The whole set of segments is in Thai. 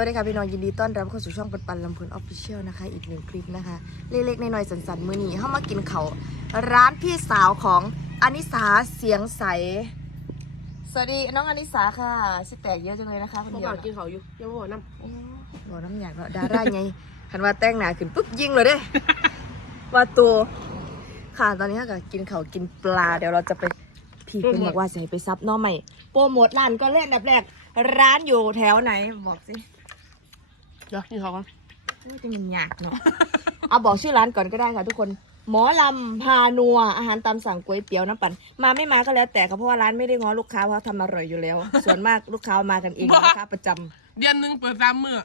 วัสดีค่ะพี่น้องยินดีต้อนรับเข้าสู่ช่องปันปันลำพูนออฟฟิเชียลนะคะ อีกหนึ่งคลิปนะคะ เล็กๆน้อยๆสันๆ มือหนีเข้ามากินเขาร้านพี่สาวของอนิสาเสียงใส สวัสดีน้องอนิสาค่ะสิแตกเยอะจังเลยนะคะคนเดียวกินเขาอยู่ยังบ่น้ำบอกน้ำอยากเนาะดาราไงคันว่าแต่งหนาขึ้นปุ๊บยิงเลยเด้ว่าตัวค่ะตอนนี้ก็กินเขากินปลาเดี๋ยวเราจะไปพี่เป็นบอกว่าจะให้ไปซับน้อใหม่โปรโมทร้านก็เล่นอันดับแรกร้านอยู่แถวไหนบอกสิ เดี๋ยวกินเขาก่อนว่าจะมันยากเนาะ เอาบอกชื่อร้านก่อนก็ได้ค่ะทุกคน หมอลำพานัว อาหารตามสั่งก๋วยเตี๋ยวน้ำปั่น มาไม่มาก็แล้วแต่ค่ะเพราะว่าร้านไม่ได้ง้อลูกค้าเพราะทำอร่อยอยู่แล้ว ส่วนมากลูกค้ามากันเองลูกค้าประจำเดือนหนึงเปิดสามมื้อ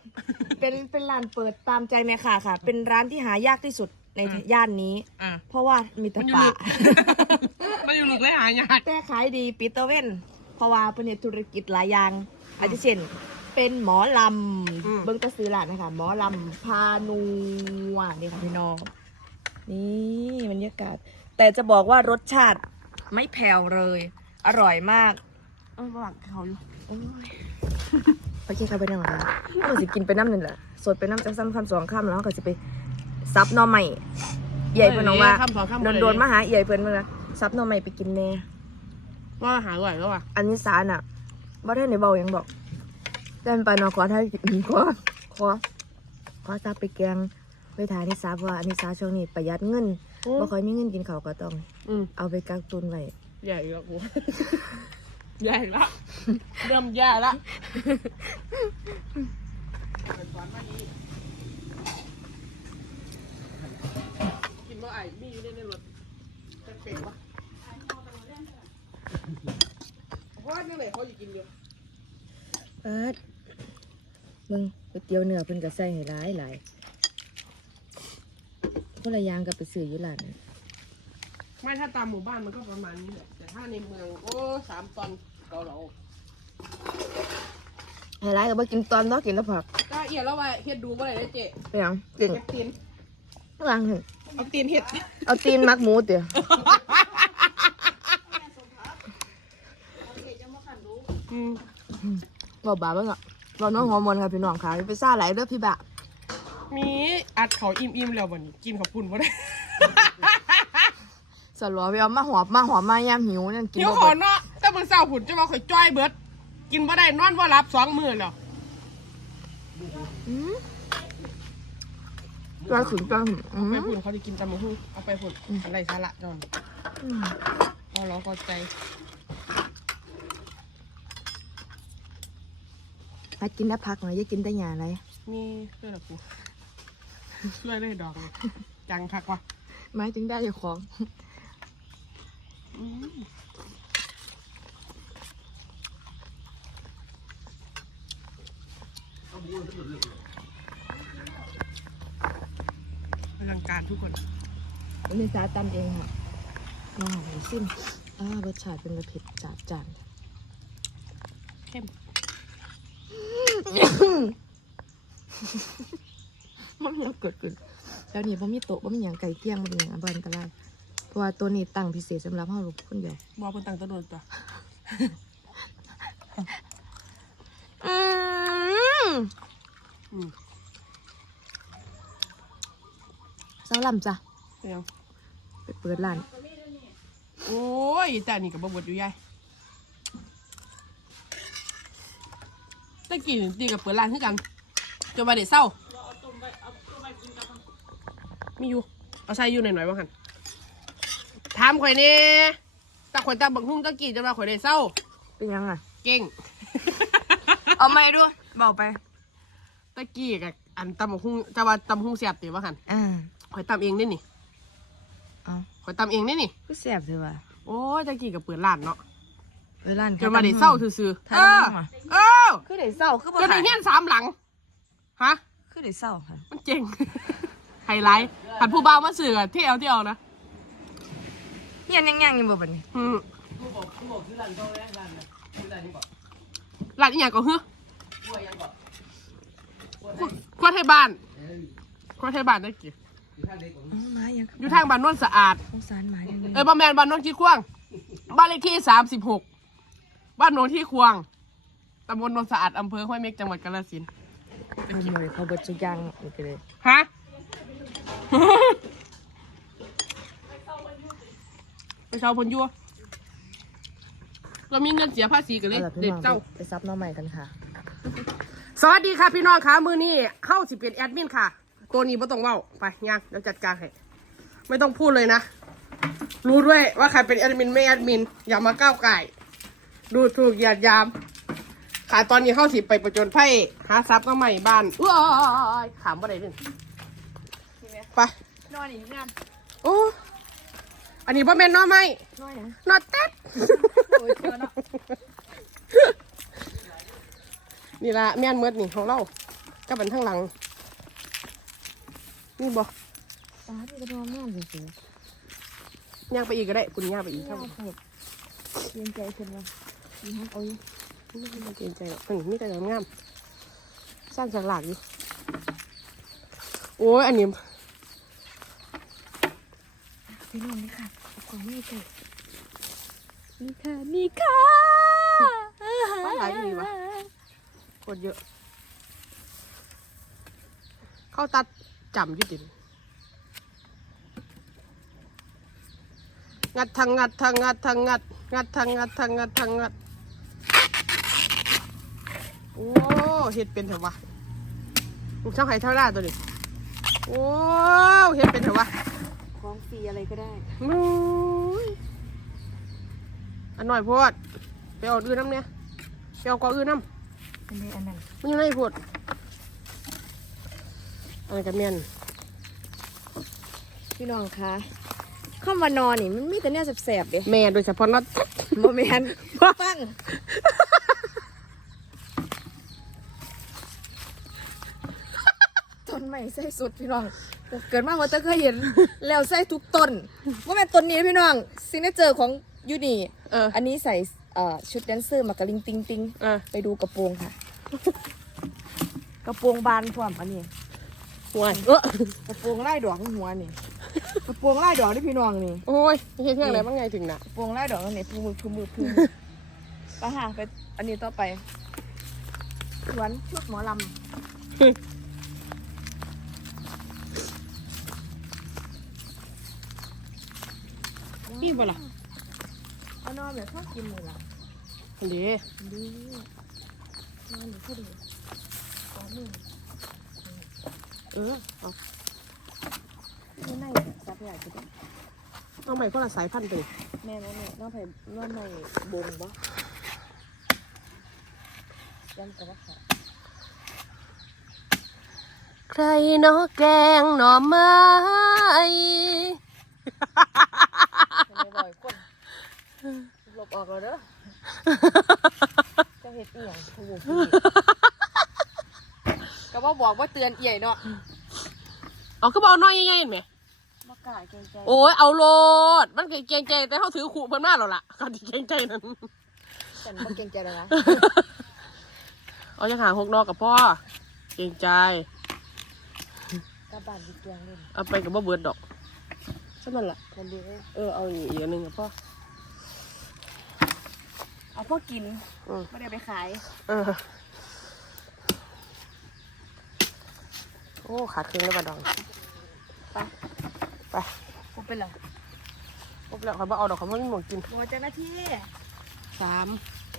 เป็นเป็นร้านเปิดตามใจแม่ค่ะค่ะ เป็นร้านที่หายากที่สุดในอืมย่านนี้ อะ เพราะว่ามีแต่มันอยู่ป่า ลึก มันอยู่หลึกเลยหายาก แต่ขายดีปิดตะเว้นเพราะว่าเป็นเฮ็ดธุรกิจหลายอย่างอาจจะเช่น เป็นหมอลำเบิ้งแตะซื้อร้านนะคะหมอลำพานัวนี่ค่ะพี่น้องนี่บรรยากาศ แต่จะบอกว่ารสชาติไม่แผ่วเลย อร่อยมากเออหลักเขาอยู่โอ้ยไปกินข้าวไปนั่งหรอเราสิกินไปน้ำหนึ่งแหละสดไปน้ำจังซ้ำคำสองคำแล้วก็สิไปซับหน่อใหม่ใหญ่เพิ่นเอาว่า ข้ามสองข้ามโดนโดนๆมาหาใหญ่เพิ่นเมื่อซับหน่อใหม่ไปกินแน่ ว่าหาอร่อยแล้วว่ะอันนี้สารอะบ่ได้ในเบาหยังบอก เดินไปนอนขอท้ายขอขอขอซับไปแกงไปทานนิสาเพราะว่าอนิสาช่วงนี้ประหยัดเงินบ่ค่อยมีเงินกินข้าวก็ต้อง อืมเอาไปกักตุนไว้ใหญ่แล้วกู ใหญ่แล้วเริ่มแย่แล้วกินบ่ไอ้มีอยู่ในรถจะเปรี้ยวะเพราะว่าจังไหนเขาอยู่กินเดียวเอิด มึงก๋วยเตี๋ยวเนื้อเพิ่นก็ใส่ให้หลายหลายคนละอย่างกับไปซื้ออยู่ร้านนั้นไม่ถ้าตามหมู่บ้านมันก็ประมาณนี้แหละแต่ถ้าในเมืองโอ้สามตอนเกาเหลาให้หลายก็บ่กินตอนเนาะกินแล้วผักก็เอียดแล้วว่าเฮ็ดดูบ่ได้เลยเจ๊ไปหยังกินเฮ็ดตีนวางให้เอาตีนเฮ็ดเอาตีนมักหมูเตี๋ยอืมบ่บาเบิ่ง อะบ่น้องหัวมนต์ค่ะพี่น้องค่ะอย่าไปซ่าหลายเด้อพี่บะมีอัดเขาอิ่มๆแล้ววันนี้กินเขาวปุ่นบ่ได้สลัวไปเอามาหอบมาหอบมายามหิวนั่นกินเดี๋ยวบ่ขอเบิดเนาะแต่มื้อเช้าพุ่นจะว่าข่อยจ้อยเบิด กินบ่ได้นอนบ่หลับสองมื้อแล้วอืมจ้อยขุนจ้อยขุนอืไปมพุ่นเขาจะกินตำมะฮู้เอาไปพุ่นอะไรสาระจอนอืมเอาล้อเข้าใจ ถ้ากินได้พักหน่อยอย่ากินแต่หยาอะไรมีเพื่อนละกูช่วยเลยดอกเลยจังคักว่ะไม้จึงได้อยู่ของอืมอลังการทุกคนอันนี้ซาตำเองค่ะน้องหอยซิมอ่ารสชาติเป็นกระเผ็ดจัดจานเข้ม มันแล้วเกิดขึ้นแล้วนี่บ่มีโต๊ะบ่มีหยังไก่เที่ยงบ่มีหยังอันบ่อันตรายเพราะว่าตัวนี้ตั้งพิเศษสำหรับเฮาลูกคนเดียวบอกเป็นต่างตะโดนจ้ะอืมอืมสาวลำจ้ะเป็นยังไปเปิดร้าน โอ้ยแต่อันนี่กับบวชอยู่ยาย ตะกี้ตีกับเปิดร้านคือกันจนมาเด็ดเศร้า มีอยู่ เอาใส่อยู่หน่อยๆบ้างหันถามข่อยเนี่ยตาข่อยตาบักหุ่งตะกี้จะมาข่อยเด็ดเศร้า เป็นยังอะเก่ง เอาไม่ด้วยเบาไปตะกี้กับอันตำบักหุ่งจะว่าตำบักหุ่งเสียบตีบ้างหันอ่าข่อยตำเองนี่นี่เอาข่อยตำเองนี่นี่ ก็แซ่บเลยว่ะโอ้ยตะกี้กับเปิดร้านเนาะเออร้านจนมาเด็ดเศร้าซื่อๆทาเอนอน้ำอะเออ คือเด็ดเศร้าคือบ่จนในขายเฮี้ยนสามหลังฮะคือเด็ดเศร้าค่ะมันเจ๋ง ไฮไลท์หันผู้บ่าวมาสื่อเที่ยวเที่ยวนะเฮียนยังยังอยู่บ่บัดนี้อืมร้านอีหยังก็ฮือครัวไทยบ้านครัวไทยบ้านได้กี่อ๋อมายังอยู่ทางบ้านโนนสะอาด สงสารหมาจังเลยเออบ้านแมนบ้านโนนขี้ควางบ้านเลขที่สามสิบหกบ้านโนนที่ควาง ตำบลโนนสะอาดอำเภอห้วยเม็กจังหวัดกาฬสินธุ์เป็นหมวยเขาเบิดจุกอยางนี่ก็เลยฮะ ไปเช่าพนยัวเรามีเงินเสียภาษีกันเลยเอาล่ะพี่เด็ดน้องเจ้า ไปซับหน้องใหม่กันค่ะ สวัสดีค่ะพี่น้องค่ะมือนี้เข้าสิเป็นแอดมินค่ะ ตัวนี้ไม่ต้องเว้าไปยังเดี๋ยวจัดการให้ไม่ต้องพูดเลยนะ รู้ด้วยว่าใครเป็นแอดมินไม่แอดมินอย่ามาก้าวไก่ดูถูกเหยียดหยาม ค่ะตอนนี้เข้าสิไปประจนไพ่หาทรัพย์ก็ใหม่บ้านว้ายขามบ่ได้เลยไปนอนอีกงานโอ้อันนี้บ่แม่นเน้อไหมน้อยนะนอเต็ดโอ้ยเชื่อเนาะนี่ละแม่นเมืดนี่ของเราก็เป็นทั้งหลัง นี่บ่ตาที่กระดองแม่นจริงย่างไปอีกก็ได้คุณย่างไปอีกๆครับเผ็ดเย็นใจขึ้นมาดีฮะโอ้ย ไม่เกรงใจหรอกนี่มีแต่งามสร้างจากหลากอยู่โอ้ยอันนี้พี่น้องนี่ค่ะเอาของนี่เถอะนี่ค่ะนี่ค่ะบ้านหลายดีวะกดเยอะ เข้าตัดจำอยุติงัดทางงัดทางงัดทางงัดงัดทางงัดทางงัดทางงัด โอ้เห็ดเป็นเถอะวะลูกช่างไห้เท่าไรตัวนี้โอ้เห็ดเป็นเถอะวะของฟรีอะไรก็ได้มุ้ยอันหน่อยโพดไปเอาอื่นน้ำเนี่ยไปเอากออื่นน้ำอันนี้อันนั้นมันอยู่ในโพดอะไรกันเมียนพี่น้องคะเข้ามานอนนี่มันมีแต่เนี่ยแสบๆเด้แม่โดยเฉพาะน็อตโมเมนฟังต้น ใหม่ใส่สุดพี่น้องเกิดมาว่าจะเคยเห็น แล้วใส่ทุกต้นว่าแม่นต้นนี้พี่น้องซิงเนเจอร์ของยูนี่เอออันนี้ใส่เอ่อชุดแดนเซอร์มากระลิงติงติงเออ ไปดูกระโปรงค่ะ กระโปรงบานพร้อมอันนี้ ห่วยเออกระโปรงไล่ดอกหัวนี่ กระโปรงไล่ดอกที่พี่น้องนี่โอ้ยเฮ็ดเที่ยงอะไรบ้างไงถึงน่ะกระโปรงไล่ดอกนี่พูมือพูมือพูมือไปหาไปอันนี้ต่อไปสวนชุดหมอลำ นี่บ่ล่ะเอานอนแบบชอบกินเลยล่ะอันนี้ดีนอนอยู่พอดีสองมือเออเอาไม่ในจับใหญ่จะได้เอาใหม่ก็ละสายพันธุ์ไปดิแม่แม่แม่น้องไผ่น้องในบงบ่ยันกับว่าขาใครเนาะแกงหน่อไม้ทำไมบ่ อยคนหลบออกแล้วเด้อจะเห็ดเอียงถูกก็ว่าบอกว่าเตือนเอี่ยเนาะเอาก็บเอาน้อยง่ายๆไหมมากล้าเกรงใจโอ้ยเอาโลดมันเกรงใจแต่เขาถือขู่เพิ่นมาแล้วล่ะเขาที่เกรงใจนั่นแต่บ่เกรงใจเลยนะเอาจะหาหกดอกกับพ่อเกรงใจกลับบ้านดีเกียงเล่นเอาไปกับบ่เบิดดอกใช่มันล่ะมันดีเลยเออเอาอีกอันหนึ่งกับพ่อเอาพ่อกินอืมไม่ได้ไปขายเออโอ้ขาดครึ่งแล้วบัดดองไปไปกูเป็นเหรอพบแล้วเขาบ่เอาดอกเขาไม่มีหมองกินโมเจ้าหน้าที่สาม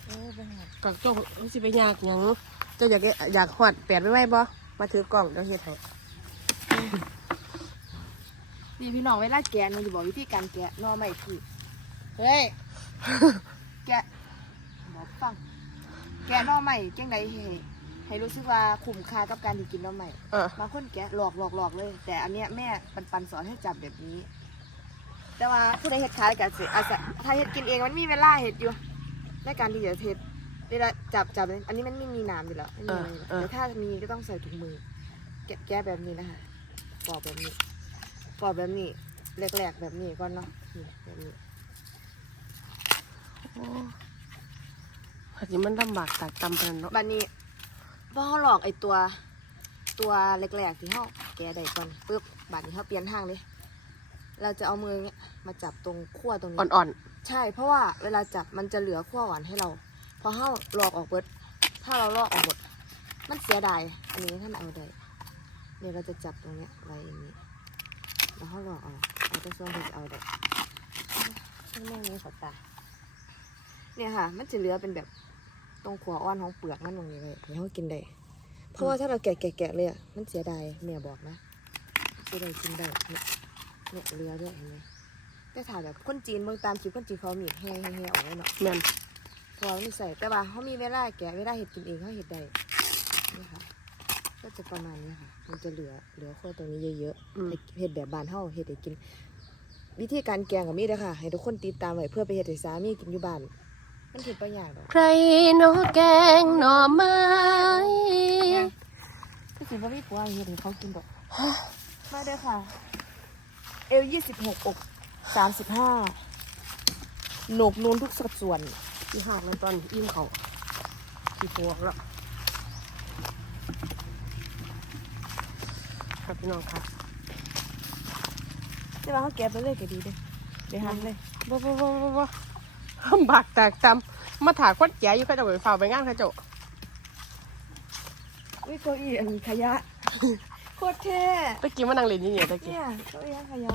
โอ้เป็นไงกักเจ้าเอาสิไปยากหยังเจ้าอยากได้อยากหอดแปดไว้ไว้บ่มาถือกล่องเดี๋ยวเฮ็ดให้ นี่พี่น้องเวลาแกะหนูจะบอกวิธีการแกะหนอไม่พี่เฮ้ย แกะบอกฟัง แกะหนอไม่จังใดให้ให้รู้สึกว่าคุ้มค่ากับการที่กินหนอไม่เออ บางคนแกะหลอกหลอกหลอกเลย แต่อันเนี้ยแม่ปันปันสอนให้จับแบบนี้ แต่ว่าผู้ใดเฮ็ดขายกับสิอาจจะถ้าเฮ็ดกินเองมันมีเวลาเฮ็ดอยู่ในการที่จะเฮ็ดเวลาจับจับอันนี้มันไม่มีน้ำอยู่แล้วไม่มีอะไรอยู่แล้วแต่ถ้ามีก็ต้องใส่ถุงมือ แกะแกะแบบนี้นะคะปอกแบบนี้ ปอกแบบนี้แหลกๆแบบนี้ก่อนเนาะนี่แบบนี้อาจจะมันลำบากตากตำปานนั้นเนาะบัดนี้พอเขาหลอกไอตัวตัวแหลกๆที่เขาแกะได้ก่อนปึ๊บบัดนี้เขาเปลี่ยนทางเลยเราจะเอามือเนี้ยมาจับตรงขั้วตรงนี้อ่อนใช่เพราะว่าเวลาจับมันจะเหลือขั้วอ่อนให้เรา พอเขาหลอกออกเบิดถ้าเราลอกออกหมด มันเสียดาย อันนี้ท่านเอาได้เดี๋ยวเราจะจับตรงเนี้ยไว้อย่างนี้ แล้วเขาบอกเอาเอาแต่ส่วนที่จะเอาได้ช่างแม่งนี้ขอตาเนี่ยค่ะ มันจะเหลือเป็นแบบตรงขัวอ่อนของเปลือกมันตรงนี้เลยเดี๋ยวเขากินได้ เพราะว่าถ้าเราแกะแกะเลยอะมันเสียดายแม่บอกนะเสียดายกินได้เนี่ยเนี่ยเหลือด้วยเห็นไหมแต่ถ้าแบบคนจีนเมืองตามคลิปคนจีนเขามีดแห่แห่ออกเลยเนาะแม่นพอไม่ใส่แต่ว่าเขามีเวลาแกะเวลาเห็ดกินเองเขาเห็ดได้นี่ค่ะ ก็จะประมาณนี้ค่ะ มันจะเหลือเหลือขั้วตรงนี้เยอะอืๆมให้เห็ดแบบบานเฮาเห็ดให้กิน วิธีการแกงกับมีดเลยค่ะให้ทุกคนติดตามไว้เพื่อไปเห็ดให้สามีกินอยู่บ้าน มันเห็ดประหยัดหรอกใครหนอแกงหน่อไม้ก็ถือว่ามีผัวเห็ดให้เขากินดอกมาเด้อค่ะ เอลยี่สิบหกอกสามสิบห้าหนกนูนทุกสัดส่วน ที่หักแล้วตอนอิ่มเขาที่พวกแล้วครับ พี่น้องค่ะแต่ว่าเขาแกะไปเลยก็ดีเด้อไปหันเลยว้าวว้าวว้าวว้าวลำบากแตกตำมาถาคนแก่อยู่เขาจะไปฝ่ากไปงานเขาเจ้าอุ้ยเก้าอี้อันนี้ขยะโคตรเท่ตะกี้มานั่งเล่นอยี่เนี่ยตะกี้เนี่ยเก้าอี้ขยะ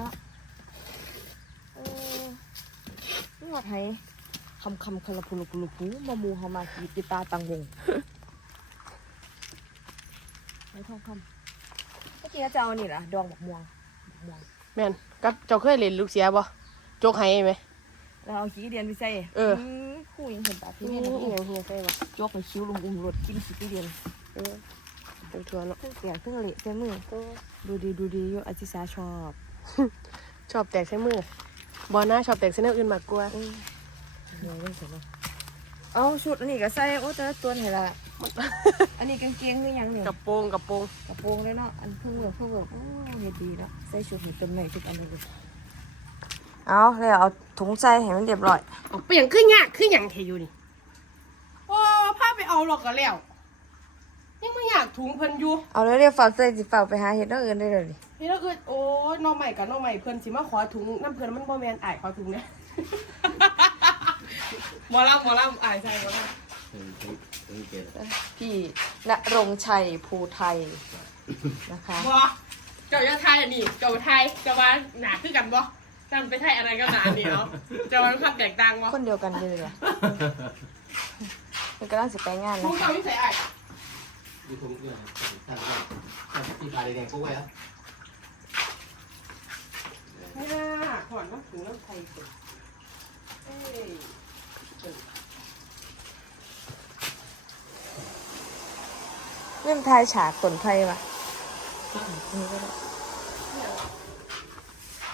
เออนี่หอดไห้คำคำคำละพุลุพุลุพุมามูเฮามากีติตาตังวงไห้ทองคำ เมื่อกี้จะเอานี่ล่ะดองบักม่วงบักม่วงแม่นกับเจ้าเคยเล่นลูกเสียบ่โจกให้ไหม แล้วเอาขี้เดียนไปใส่เออมคู่ยังเห็นตาพี่นี่เนี่ยอนะหยังเฮียใส่บ่โจกไปคิ้วลุงอุ้มรถกินขี้เดียนเออเป็นทัวร์เนาะเครื่องแกะเครื่องเละเต็มมือดูดีดูดีอยู่อาจิสาชอบชอบแตกใส่มือบ่นะชอบแตกใส่แนวอื่นมากกว่าเอ้ยเหนื่อยเรื่องเสร็จแล้ว เอาชุดอันนี้ก็ใส่โอ้แต่ละตัวเห็นละอันนี้กางเกงคือหยังเนี่ยกระโปรงกระโปรงกระโปรงเลยเนาะอันเพิ่งแบบเพิ่งแบบโอ้เฮ็ดดีเนาะใส่ชุดเห็ดเต็มเลยทุกอันเลยเอาแล้วเอาถุงใส่ให้มันเรียบร้อยเอาไปหยังขึ้นยากขึ้นหยังเทอยู่นี่โอ้พาไปเอาหรอกก็แล้วยังไม่อยากถุงเพิ่นอยู่เอาแล้วเรียกฝากใส่สิฝากไปหาเห็ดเนาะเอินได้เลยดินี่แล้วคือโอ้ยน้องใหม่กับน้องใหม่เพิ่นสิมาขอถุงน้ำเพิ่นมันบ่แม่นอายขอถุงเนี่ย หมอลำหมอลำอ่ายใช่หมอลำพี่ณรงชัยภูไทยนะคะบอเจ้าจะไทยอันนี้เจ้าไทยเจ้าว่าหนาคือกันบ่จำไปไทยอะไรก็หนาเดียวเจ้าว่าความแตกต่างบ่คนเดียวกันเลยอะมันกำลังสิไปงานถุนะงเจ้าไม่ใส่อายดูทุ่งเพื่อนตั้งไว้ตั้งที่ปลายแดงๆพวกไว้ครับนี่นะถอนว่าถุงน้ำไทยสิเอ้ย เรื่องทายฉากตนไทยปะนี่ก็ได้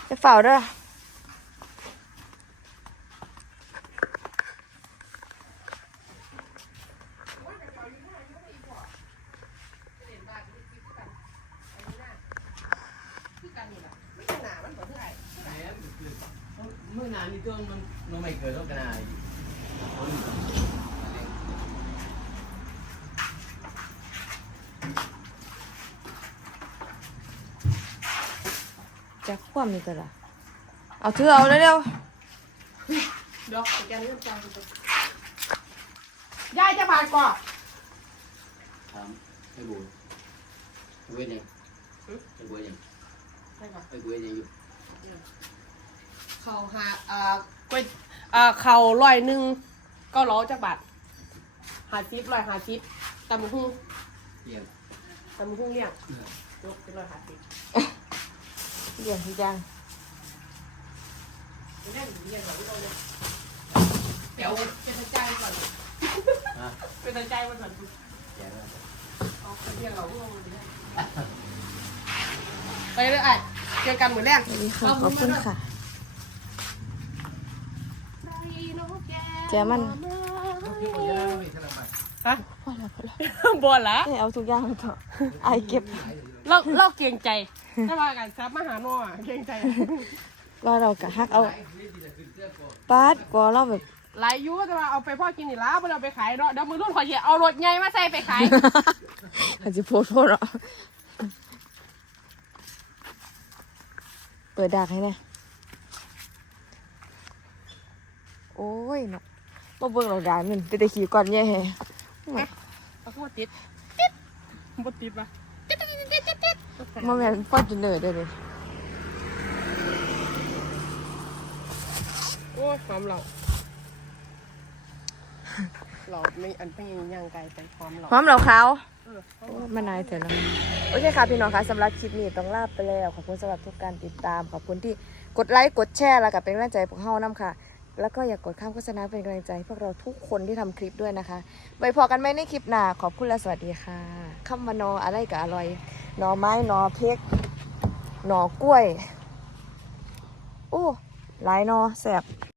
จะเฝ้าเด้วยเมื่อนานนี่ก็มันน้องไม่เกิดแล้วกันนาย จะคว่ำนี่ก็ละเอาถือเอาเร็วเดี๋ยวแกนี่น้ำจางยายจะบาดก่อนถามให้บัวเว้ยยังให้บัวยังใช่ก่อนให้บัวยังอยู่เขาหาอ่าก๋วยอ่าเขาร้อยหนึ่ง ก็ร้อจักบาทหาซิปร้อยหาซิปตำบักหุ่งเยี่ยมตำบักหุ่งเลี้ยงยกเป็นร้อยหาซิปๆเรียนทุกอย่างเล่นเรียนแบบนี้เลยเดี๋ยวเป็นใจก่อนฮะเป็นใจมันก่อนแย่แล้วเอาเรียนเราพวกเราไปเลยไอ้เจอกันเหมือนแรกสวัสดีค่ะขอบคุณค่ะ แจมันฮะพอแล้วพอแล้วบอลละให้เอาทุกอย่างเถอะไอายเก็บเราเราเกรงใจถ้ามากันซับมาหาโน่อะเกรงใจว่าเรากะฮักเอาปาดกว่าเราแบบหลายอยูแต่ว่าเอาไปพ่อกินนี่ละไม่ได้เอาไปขายเนาะเดี๋ยวมือรุ่นขอเหยียเอารถใหญ่มาใส่ไปขายอาจจะโพสต์โพสต์เหรอเปิดดักให้แน่โอ้ยเนาะ มาเบิ่งเราด่านมันเป็นตะขี้ก่อนแย่แฮเอาขึ้นมาติดบ่ติดปะโมเมนต์ฟอร์จูเนอร์เด้อเลยโอ้ยหอมเราหลอดไม่อันเป็นย่างไกลไปหอมหลอดพร้อมแล้วเขาเออโอ้มานายเถอะเนาะโอเคค่ะพี่น้องคะสำหรับคลิปนี้ต้องลาไปแล้ว ขอบคุณสำหรับทุกการติดตาม ขอบคุณที่กดไลค์ กดแชร์ แล้วก็เป็นกำลังใจพวกเฮานํค่ะ แล้วก็อย่ากกดข้ามโฆษณาเป็นกำลังใจให้พวกเราทุกคนที่ทำคลิปด้วยนะคะไว้พอกันไหมในคลิปหน้าขอบคุณและสวัสดีค่ะคำมานออะไรกับอร่อยหน่อไม้หน่อเพกหน่อกล้วย โอ้หลายหนอแสบ